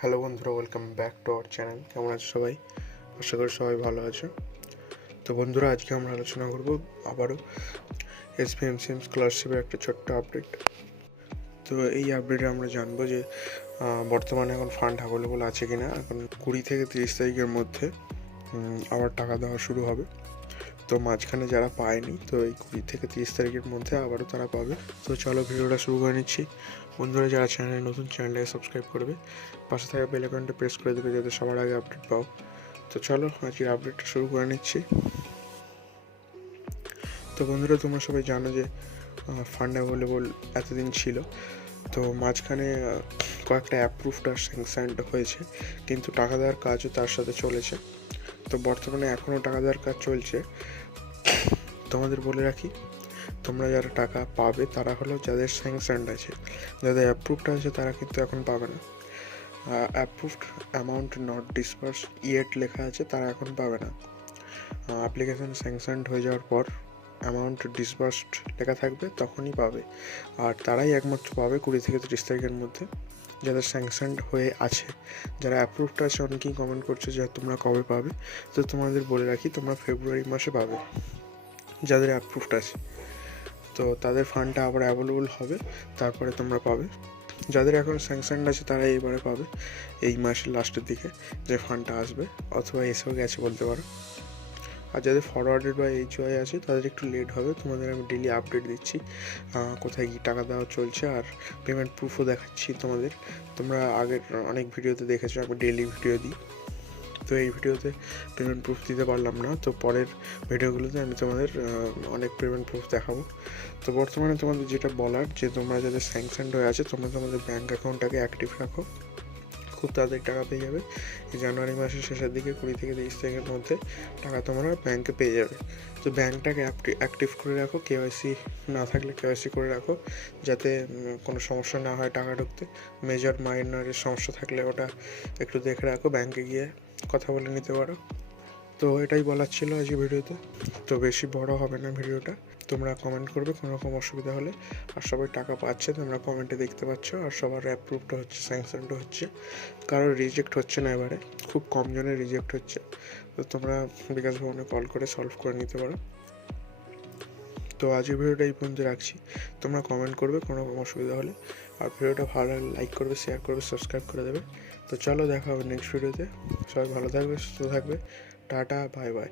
Hello বন্ধুরা, welcome back to our channel. কেমন আছো সবাই? আশা করি সবাই ভালো আছো। তো বন্ধুরা, আজকে আমরা আলোচনা করব আবারও Svmcm স্কলারশিপের একটা ছোট্ট আপডেট। তো এই আপডেটে আমরা জানবো যে বর্তমানে এখন ফান্ড অ্যাভেলেবল আছে কিনা। এখন 20 থেকে 30 তারিখের মধ্যে আবার টাকা দেওয়া শুরু হবে। তো মাঝখানে যারা পায়নি, তো এই 20 থেকে 30 তারিখের মধ্যে আবারও তারা পাবে। তো চলো ভিডিওটা শুরু করে নিচ্ছি। বন্ধুরা, যারা চ্যানেলে নতুন, চ্যানেলটাকে সাবস্ক্রাইব করবে, পাশে থাকা বেল আইকনটা প্রেস করে দেবে যাতে সবার আগে আপডেট পাও। তো চলো আজকের আপডেটটা শুরু করে নিচ্ছি। তো বন্ধুরা, তোমরা সবাই জানো যে ফান্ড অ্যাভেলেবল এতদিন ছিল। তো মাঝখানে কয়েকটা অ্যাপ্রুভড আর স্যাংশনড হয়েছে, কিন্তু টাকা দেওয়ার কাজও তার সাথে চলেছে। তো বর্তমানে এখনও টাকা দেওয়ার কাজ চলছে। তোমাদের বলে রাখি, তোমরা যারা টাকা পাবে তারা হলো যাদের স্যাংশনড আছে। যাদের অ্যাপ্রুভড আছে তারা কিন্তু এখন পাবে না। Approved amount not disburse yet লেখা আছে, তারা এখন পাবে না। অ্যাপ্লিকেশন স্যাংশনড হয়ে যাওয়ার পর অ্যামাউন্ট ডিসবার্সড লেখা থাকবে, তখনই পাবে। আর তারাই একমাত্র পাবে 20 থেকে 30 তারিখের মধ্যে, যাদের স্যাংশনড হয়ে আছে। যারা অ্যাপ্রুভড আছে, অনেকেই কমেন্ট করছে যে তোমরা কবে পাবে। তো তোমাদের বলে রাখি, তোমরা ফেব্রুয়ারি মাসে পাবে যাদের অ্যাপ্রুভড আছে। তো তাদের ফান্ডটা আবার অ্যাভেলেবল হবে, তারপরে তোমরা পাবে। যাদের এখন স্যাংশনড আছে তারা এইবারে পাবে, এই মাসের লাস্টের দিকে যে ফান্ডটা আসবে, অথবা এসেও গেছে বলতে পারো। আর যাদের ফরওয়ার্ডেড বা HY আছে তাদের একটু লেট হবে। তোমাদের আমি ডেলি আপডেট দিচ্ছি কোথায় কী টাকা দেওয়া চলছে, আর পেমেন্ট প্রুফও দেখাচ্ছি তোমাদের। তোমরা আগের অনেক ভিডিওতে দেখেছো আমি ডেলি ভিডিও দিই। তো এই ভিডিওতে পেমেন্ট প্রুফ দিতে পারলাম না, তো পরের ভিডিওগুলোতে আমি তোমাদের অনেক পেমেন্ট প্রুফ দেখাবো। তো বর্তমানে তোমাদের যেটা বলার, যে তোমরা যাদের স্যাংশনড হয়ে আছে, তোমরা তোমাদের ব্যাঙ্ক অ্যাকাউন্টটাকে অ্যাক্টিভ রাখো, খুব তাড়াতাড়ি টাকা পেয়ে যাবে। এই জানুয়ারি মাসের শেষের দিকে 20 থেকে 30 তারিখের মধ্যে টাকা তোমরা ব্যাঙ্কে পেয়ে যাবে। তো ব্যাঙ্কটাকে অ্যাক্টিভ করে রাখো, KYC না থাকলে KYC করে রাখো, যাতে কোনো সমস্যা না হয় টাকা ঢুকতে। মেজর মাইনরের সমস্যা থাকলে ওটা একটু দেখে রাখো, ব্যাঙ্কে গিয়ে কথা বলে নিতে পারো। তো এটাই বলার ছিল আজকে ভিডিওতে। তো বেশি বড় হবে না ভিডিওটা। তোমরা কমেন্ট করবে কোনো রকম অসুবিধা হলে। আর সবাই টাকা পাচ্ছে, তোমরা কমেন্টে দেখতে পাচ্ছ। আর সবার অ্যাপ্রুভড হচ্ছে, স্যাংশনড হচ্ছে, কারোর রিজেক্ট হচ্ছে না। এবারে খুব কম জনের রিজেক্ট হচ্ছে। তো তোমরা বিকাশ ভবনে কল করে সলভ করে নিতে পারো। তো আজকের ভিডিওটা এই পর্যন্ত রাখছি। তোমরা কমেন্ট করবে কোনো রকম অসুবিধা হলে। আর ভিডিওটা ভালো লাগলে লাইক করবে, শেয়ার করবে, সাবস্ক্রাইব করে দেবে। তো চলো, দেখা হবে নেক্সট ভিডিওতে। সবাই ভালো থাকবে, সুস্থ থাকবে। Tata, bye bye.